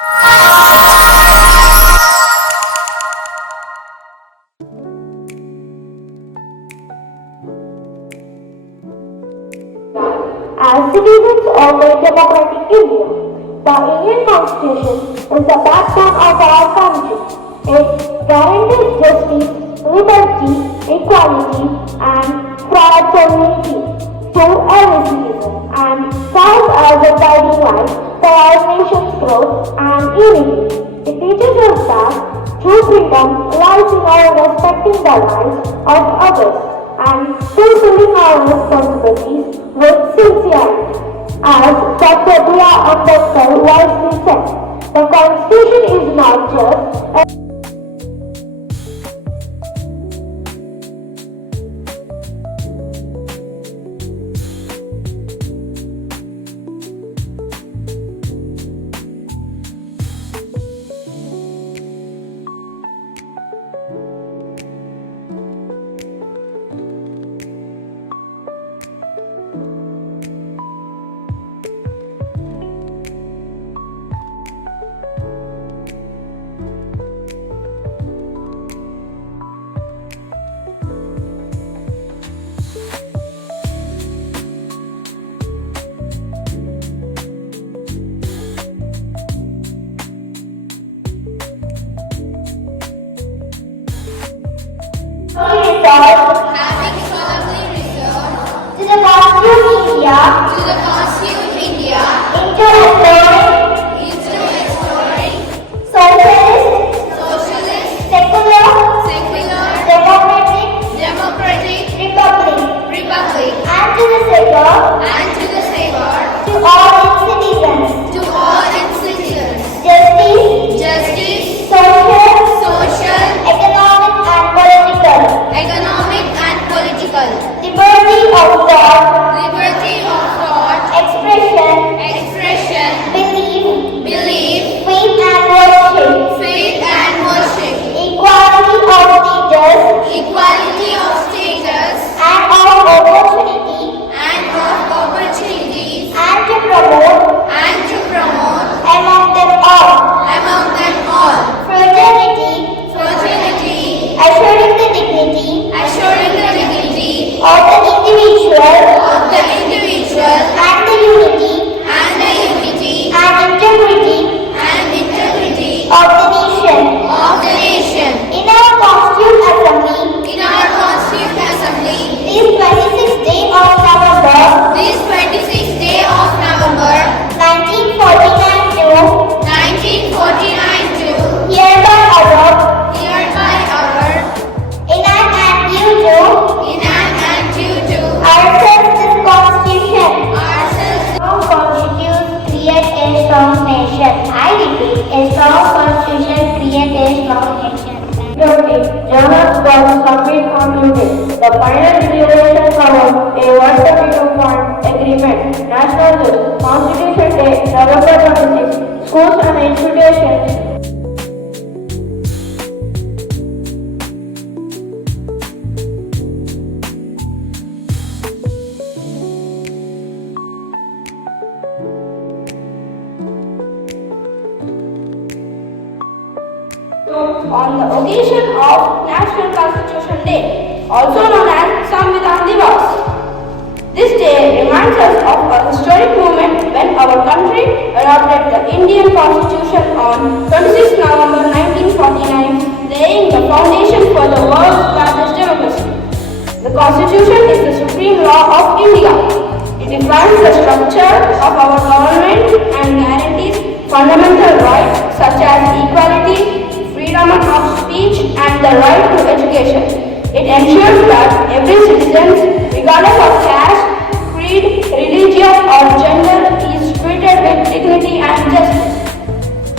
As citizens of a democratic India, the Indian Constitution is the backbone of our country. It guarantees justice, liberty, equality, and fraternity to every citizen and serves as a guiding light for our nation's growth and unity. It teaches us that true freedom lies in our respecting the lives of others and fulfilling our responsibilities with sincerity. As Dr. B.R. Ambedkar wisely said, the Constitution is not just a having solemnly resolved to the Constitution India, to the Constitute India into exploring into exploring socialist, secular, democratic republic and to the sake to all its citizens, justice, social, economic and political, liberty of thought, expression, belief, faith and worship, equality of status and of opportunities and to promote among them all fraternity, assuring the dignity of the individual and the unity and integrity of the nation. In our Constituent Assembly, this 26th day of November 1949 to hereby enact and due to ourselves this Constitution. Strong constitutions create a strong nation. I repeat, a strong constitution creates a strong nation. Journals was submit on Tuesday. The final declaration covers a 132-point agreement. National Youth Constitution Day, November 26. Schools and institutions. On the occasion of National Constitution Day, also known as Samvidhan Divas. This day reminds us of a historic moment when our country adopted the Indian Constitution on 26 November 1949, laying the foundation for the world's largest democracy. The Constitution is the supreme law of India. It defines the structure of our government and guarantees fundamental rights such as equality, freedom of speech and the right to education. It ensures that every citizen, regardless of caste, creed, religion or gender, is treated with dignity and justice.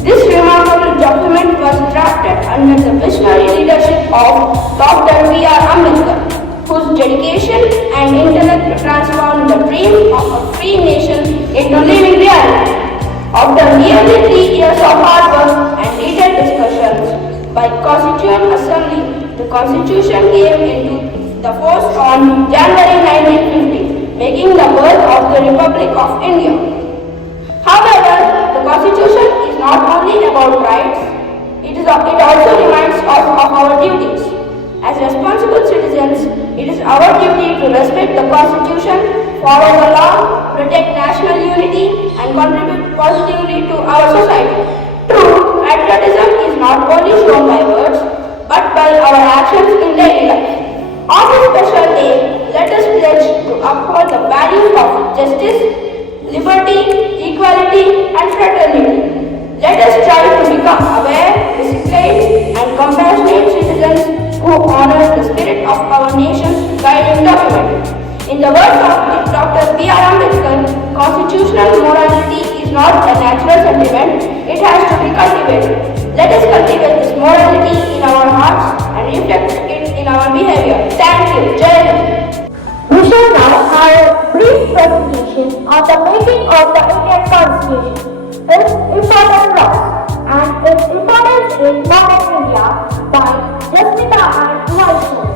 This remarkable document was drafted under the visionary leadership of Dr. B.R. Ambedkar, whose dedication and intellect transformed the dream of a free nation into living reality. After nearly 3 years of hard work and detailed discussions by Constituent Assembly, the Constitution came into the force on January 1950, making the birth of the Republic of India. However, the Constitution is not only it also reminds us of our duties. As responsible citizens, it is our duty to respect the Constitution, follow the law, protect national unity, and contribute positively to our society. True, patriotism is not only shown by words, but by our actions in daily life. On this special day, let us pledge to uphold the values of justice, liberty, equality, and fraternity. Let us try to become aware, disciplined, and compassionate citizens who honor the spirit of our nation's guiding document. In the words of Dr. B.R. Ambedkar, constitutional morality is not a natural sentiment, it has to be cultivated. Let us cultivate this morality in our hearts and reflect it in our behavior. Thank you. Jai Hind. We shall now have a brief presentation on the making of the Indian Constitution, its important laws, and its importance in modern India by Jasmita and Vaishnav.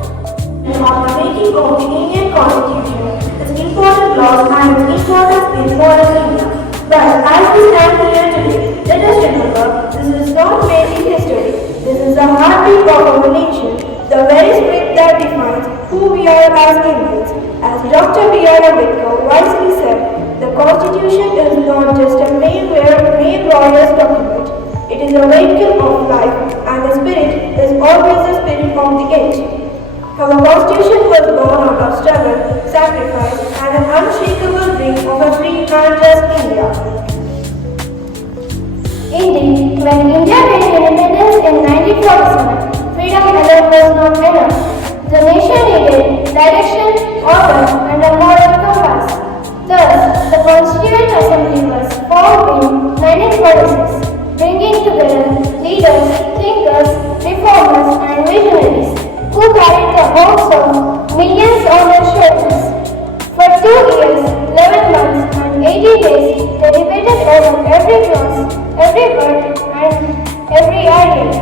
On the making of the Indian Constitution, its important laws and its importance in modern India. But as we stand here today, let us remember, this is not merely history. This is the heartbeat of our nation, the very spirit that defines who we are as Indians. As Dr. B.R. Ambedkar wisely said, the Constitution is not just a mere lawyer's document. It is a vehicle of life, and the spirit is always the spirit of the age. Our Constitution was born out of struggle, sacrifice, and an unshakable dream of a free and just India. Indeed, when India gained independence in 1947, freedom alone was not enough. The nation needed direction, order, and a moral compass. Thus, the Constituent Assembly was formed in 1946, bringing together leaders, thinkers, reformers, and visionaries who carried the hopes of millions on their shoulders. For 2 years, 11 months, and 80 days, they debated over every clause, every word, and every idea.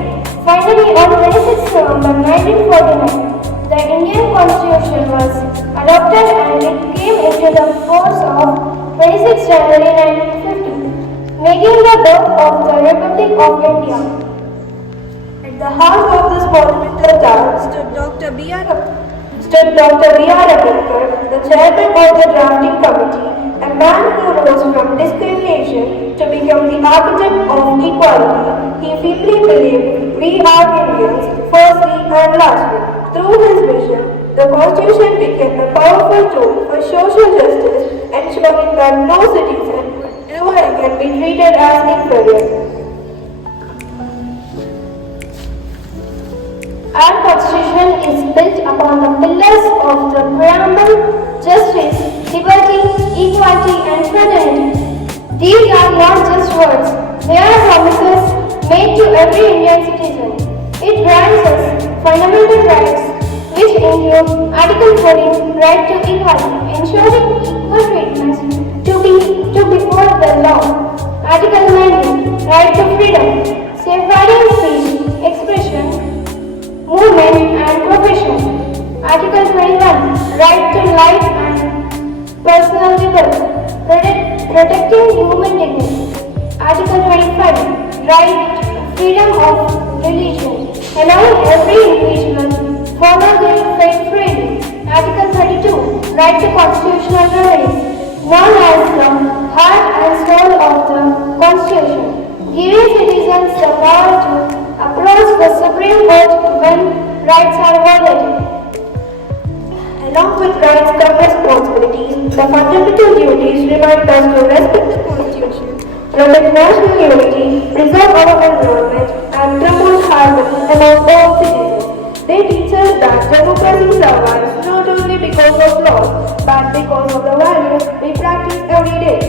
Finally, on 26 November 1949, the Indian Constitution was adopted and it came into the force of 26 January 1950, making the birth of the Republic of India. At the heart of this monumental task stood Dr. B.R. Ambedkar, the chairman of the drafting committee, a man who rose from discrimination to become the architect of equality. He firmly believed we are Indians, firstly and lastly. Through his vision, the Constitution became a powerful tool for social justice, ensuring that no citizen would ever again be treated as inferior. Our Constitution is built upon the pillars of the preamble, justice, liberty, equality, and fraternity. These are not just words, they are promises made to every Indian citizen. It grants us fundamental rights, which include Article 14, right to equality, ensuring equal treatment to before the law. Article 19, right to freedom, safeguarding speech, expression, movement and profession. Article 21, right to life and personal liberty, protecting human dignity. Article 25, right freedom of religion, allowing every individual follow their faith freely. Article 32, right to constitutional remedies, known as the heart and soul of the Constitution, giving citizens the power to approach the Supreme Court when rights are violated. Along with rights come responsibilities. The fundamental duties remind us to respect the Constitution, protect national unity, preserve our environment, and promote harmony among all citizens. They teach us that democracy survives not only because of laws, but because of the values we practice every day.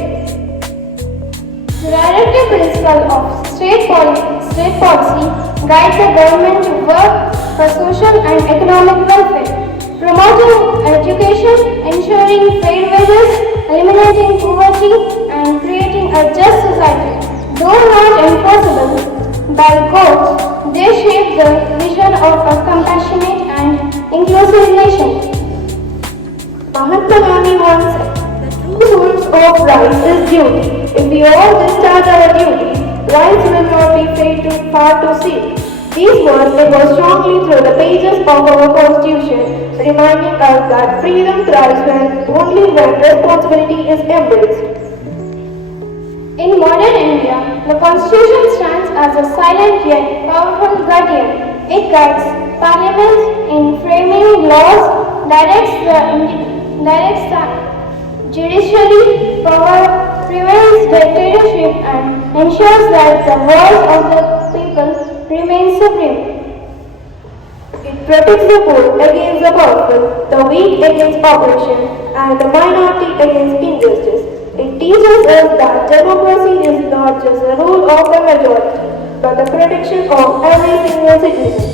The directive principle of state policy guides the government to work for social and economic welfare, promoting education, ensuring fair wages, eliminating poverty, and creating a just society. Though not enforceable by courts, they shape the vision of a compassionate and inclusive nation. Mahatma Gandhi once said, the true source of rights is duty. If we all discharge our duties, rights will not be far to seek. These words echo strongly through the pages of our Constitution, reminding us that freedom thrives only when responsibility is embraced. In modern India, the Constitution stands as a silent yet powerful guardian. It guides Parliament in framing laws, directs the judiciary power, prevents dictatorship, and ensures that the voice of the people remains supreme. It protects the poor against the powerful, the weak against oppression, and the minority against injustice. It teaches us that democracy is not just the rule of the majority, but the protection of every single citizen.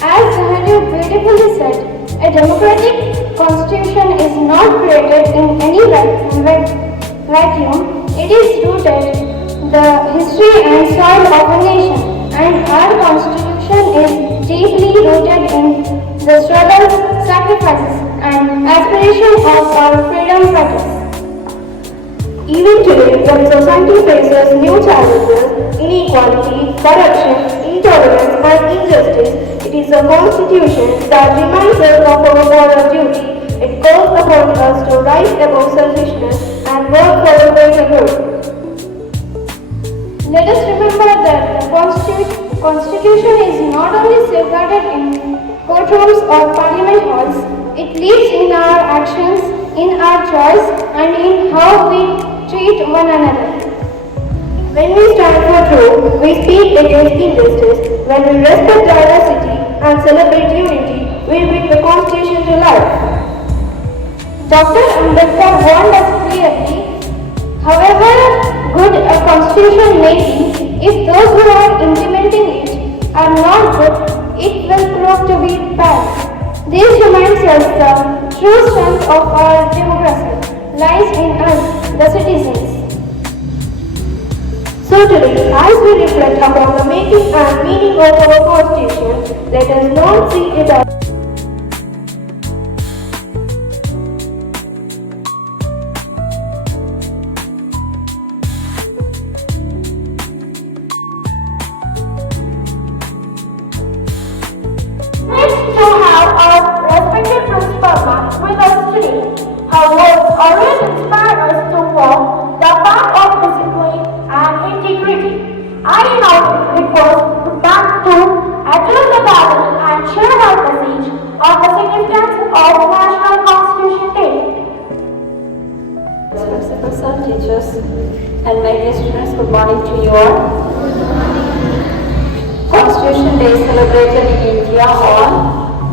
As Nehru beautifully said, a democratic constitution is not created in any vacuum. It is rooted the history and soil of a nation, and our constitution is deeply rooted in the struggles, sacrifices, and aspirations of our freedom fighters. Even today, when society faces new challenges, inequality, corruption, intolerance, and injustice, it is the Constitution that reminds us of our moral duty. It calls upon us to rise above selfishness and work for the greater good. Let us remember that the Constitution is not only safeguarded in courtrooms or parliament halls, it lives in our actions, in our choice, and in how we treat one another. When we stand for truth, we speak against injustice. When we respect diversity and celebrate unity, we bring the Constitution to life. Dr. Ambedkar warned us clearly, however good a constitution may be, if those who are implementing it are not good, it will prove to be bad. This reminds us the true strength of our democracy lies in us, the citizens. So today, as we reflect upon the making and meaning of our Constitution, let us not see it as To have our respected principal ma'am with us today. Her words always inspire us to walk the path of discipline and integrity. I now request ma'am to address the gathering and share her message on the significance of National Constitution Day. Principal sir, teachers, and my dear students, good morning to you all. Constitution Day is celebrated in India on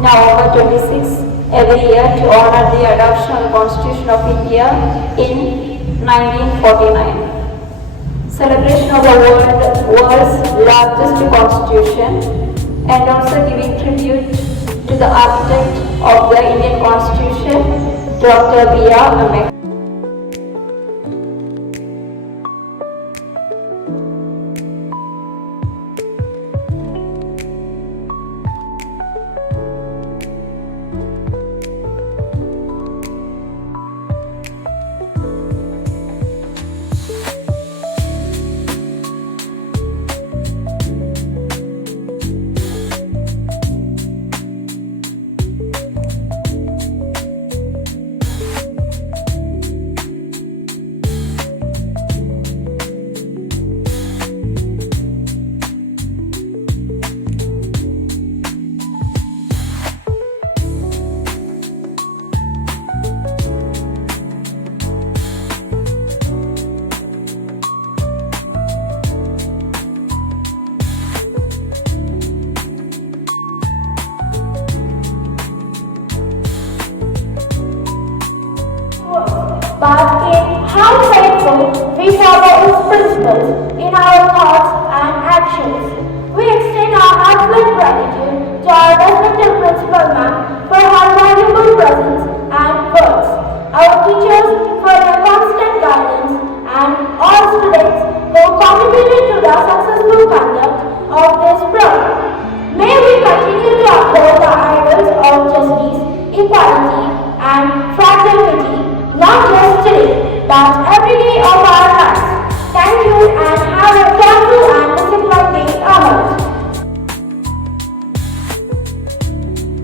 November 26 every year to honor the adoption of the Constitution of India in 1949. Celebration of the world's largest constitution and also giving tribute to the architect of the Indian Constitution, Dr. B.R. Ambedkar. But in how faithful we follow its principles in our thoughts and actions. We extend our heartfelt gratitude to our respected principal ma'am for her valuable presence and words, our teachers for their constant guidance, and all students who contributed to the successful conduct of this